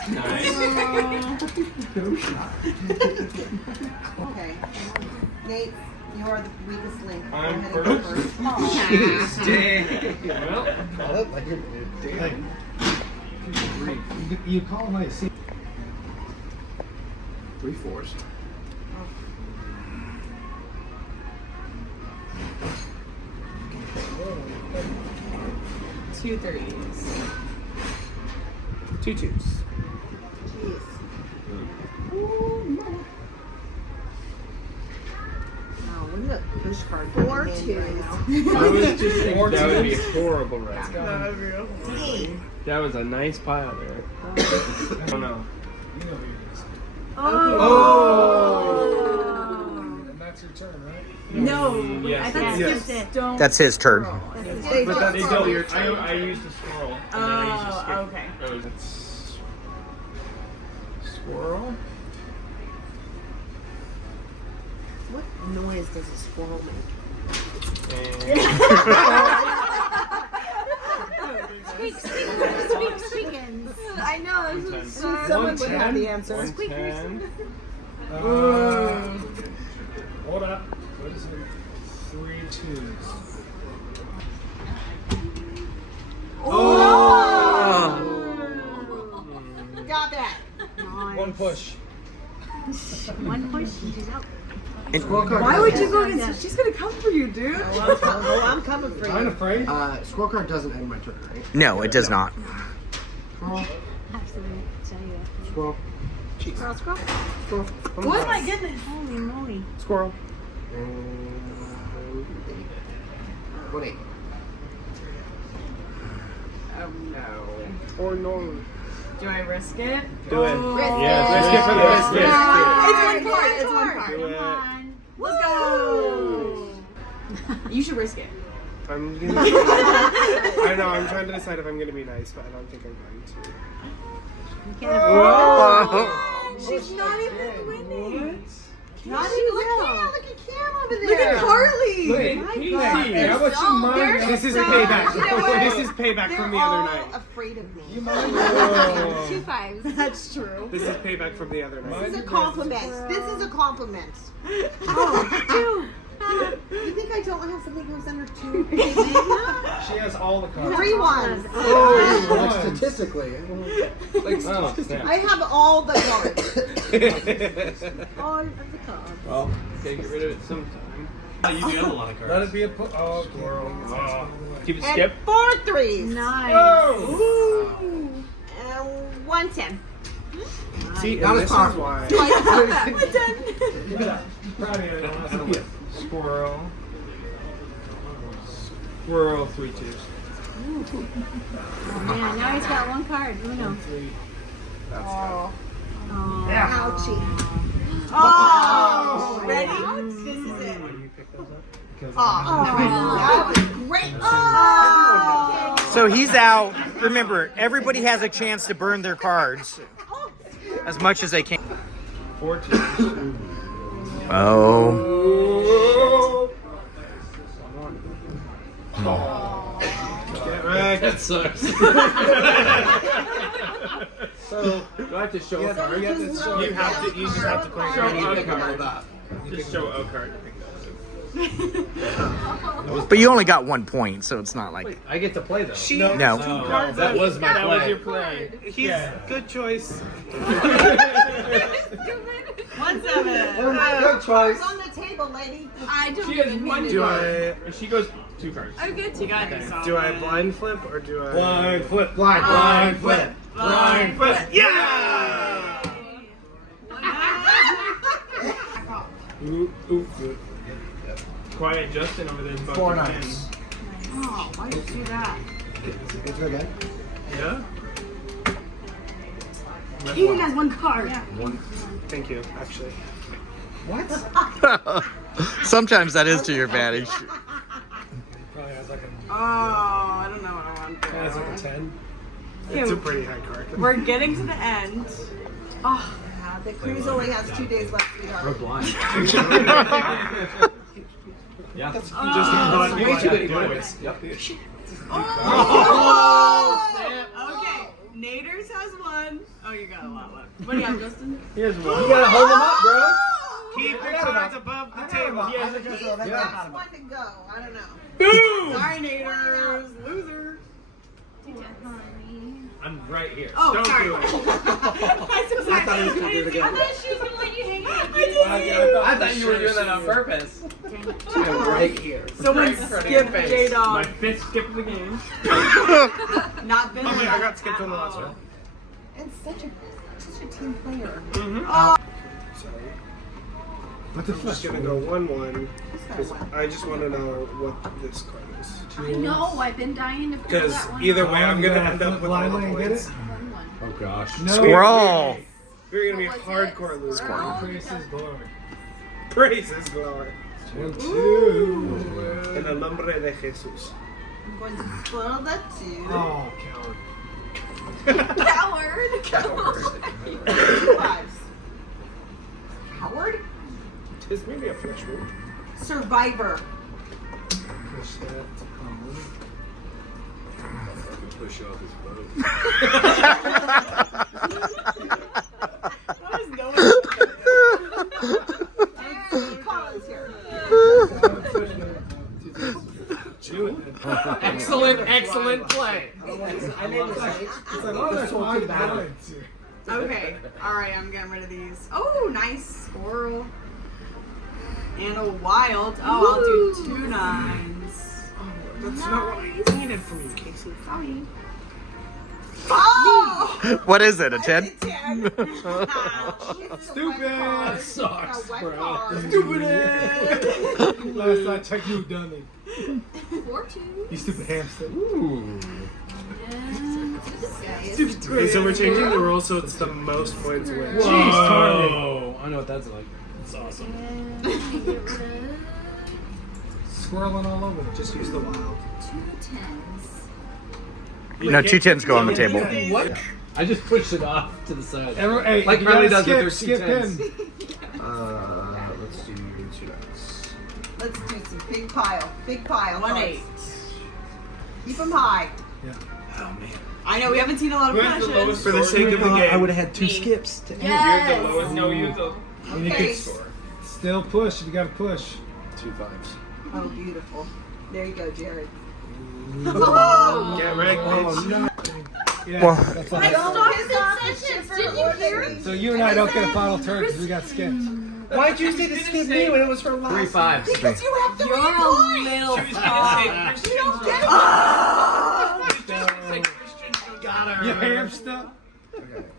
Nice. Okay. Nate, you are the weakest link. Go I'm ahead and go first. first. Well, Hey. You call him like 3 4s. 2 3s. 2 2s. Jeez. No, wouldn't it push for 4 2s? I was just thinking that would be horrible right now. Hey. That was a nice pile there. Oh no. you know what you're gonna say. Oh. And that's your turn, right? No. Yes, I thought yes. skipped it. Don't. That's his turn. But that's still your turn. I used a squirrel. And then I used a skip. Okay. So it's squirrel. What noise does a squirrel make? And Squeakins. I know. This is so. Someone would have the answer. 110. Hold up. What is it? 3 2s. Got that. 1 push. One push and she's out. Why would you go against? She's gonna come for you, dude. Oh, I'm coming for I'm you. afraid. Squirrel card doesn't end my turn, right? No, it does not. Squirrel. Absolutely. Tell you. Squirrel. Squirrel, squirrel. Squirrel. Oh my goodness. Holy moly. Squirrel. What 8? Oh no. Or no. Do I risk it? Do it. Risk Yes, risk it for the biscuit. It's one card. It's one card. Do it. Come on. Let's go. You should risk it. I'm gonna. I know. I'm trying to decide if I'm gonna be nice, but I don't think I'm going to. You can't afford She's not even winning. Not even look at Cam over there. Look at Carly. Look at Casey. How about you mind? This is You know payback. what? This is payback from the They're other all night. afraid of me. You mind? 2 5s. That's true. This is payback from the other night. This is a compliment. This is a compliment. Oh, 2. You think I don't have something goes under 2? She has all the cards. 3 1s. Like statistically. Oh, snap. I have all the cards. all of the cards. Well, gotta get rid of it sometime. You do have a lot of cards. Let it be a oh, squirrel. Oh. Keep it And skip. 4 3s. Nice. Oh! And 110. See, Not and as this is powerful. why. Proud of you. I don't know. Squirrel. Squirrel 3 2s. Oh man, now he's got 1 card. Uno. That's Oh. Oh. Ouchie. Oh, ready? This is it. When you pick those up. Oh, that was great. Oh. So he's out. Remember, everybody has a chance to burn their cards as much as they can. 4 2s. Oh. Get wrecked. That sucks. So, do I have to show a card? You just have to play Show a a card. card. Just show a card. But you only got 1 point, so it's not like. I get to play though. No. No, that was my That play. was your play. He's good choice. 1 7. Good choice. It's on the table, lady. I don't She has even one mean do it. She goes 2 cards. I'm good to go. Do I blind flip or do I Blind flip. Blind flip. Blind flip. Yeah! Ooh, ooh, ooh. Quiet Justin over there is about 4 to 9s. win. Oh, why did you do that? It's good, man. Yeah? He has 1 card. Thank you, actually. What? Sometimes that is to your advantage. Probably has like Oh, I don't know what I want to do. has like a 10. It's a pretty high card. We're getting to the end. Oh, The cruise only has 2 days left, We're sweetheart. blind. Yeah. Just You you ate too many do it. points. Yep. okay. Naders has one. Oh, you got a lot left. What do you have, Justin? Here's one. You gotta hold them up, bro. Keep your cards above the table. He's the last one to go. I don't know. Boom! Sorry, Naders. Loser. I'm right here. Oh, Don't sorry. do it. I'm so sorry. I thought he was gonna do it again. I thought she was gonna let you hang out. I thought you were doing that on purpose. Right here. Someone Right in front of skipped your face. J-Dog. My fifth skip of the game. Not been Oh wait, I got skipped on the last one. And such a team player. Sorry. What the I'm just gonna go 1-1 because I just want to know what this card is. I know. I've been dying to pull Because that one. either out. way, I'm gonna end up with all the blindly and get points. it? 1-1. Oh gosh. Squirrel. We're gonna be What was hardcore it? losers. Squirrel? Praises glory. Praises glory. 1-2. En el nombre de Jesús. I'm going to spoil that too. Oh, coward. Coward. Two fives. Howard? Is maybe a flesh wound. Survivor. Push that to common. Push off his boat. What is no one Collins here. Excellent play. I made mistakes. It's like, oh, there's one bad. Okay. Alright, I'm getting rid of these. Oh, nice squirrel. And a wild. Oh, I'll do 2 9s. That's not what I intended from you, Casey. Sorry. Oh! What is it? A 10? Stupid. Sucks, bro. Stupid. Last I checked, you dummy. 4-2. You stupid hamster. Okay, so we're changing the rules so it's the most points win. Jeez, Carly. Oh, I know what that's like. It's awesome. Swirling all over. Just use the wild. 2 10s. No, 2 10s go on the table. What? I just pushed it off to the side. Hey, like you Riley gotta does with skip her in. Let's do 2 dice. Let's do some big pile. Big pile. 1-8. Keep them high. Yeah. Oh man. I know we haven't seen a lot of Who has the pushes. lowest for the sake of the I would game? have had 2 Me. skips to end. Yes. You're the lowest. No, you're the. And you Okay. can still push if you gotta push. 2 5s. Oh, beautiful. There you go, Jared. Get ready, Oh, bitch. no. Yeah, Well- that's all. I stopped mid-sessions. Did you hear it? So you and I don't get a final turn because we got skipped. Why'd you say to skip me when it was her 3 last? 5s. Because you have to You're a little You don't get it. You hamster.